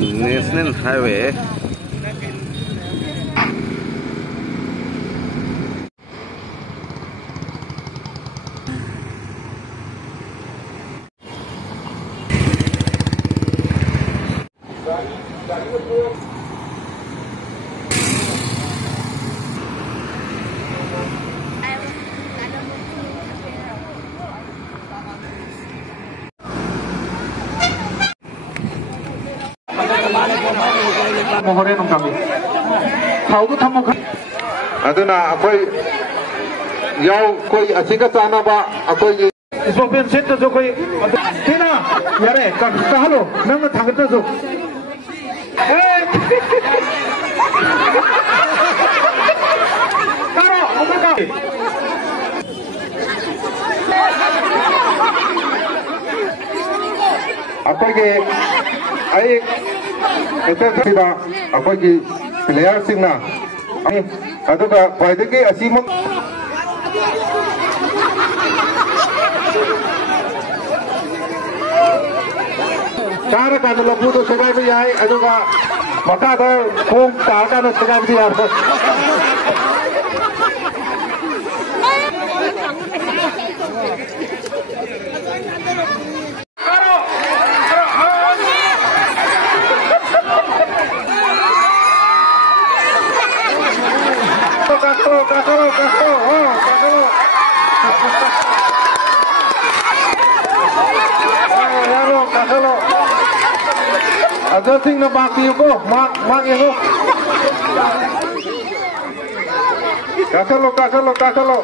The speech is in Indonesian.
National Highway. Mohon kami. Tahu tu tamu kan? Aduna aku yau koi asing sana ba aku Spoken center tu koi. Tina, yare kahalo, nama thangat tu. Karo, apa kau? Aku ke ai itu tiba aku ke player singna. Aduga kwaidagi asimuk cara kan lagu tu segai bi ai aduga maka tu kong cara kan segai bi ar Ada sing na baki ko, mak ino. Kakalo.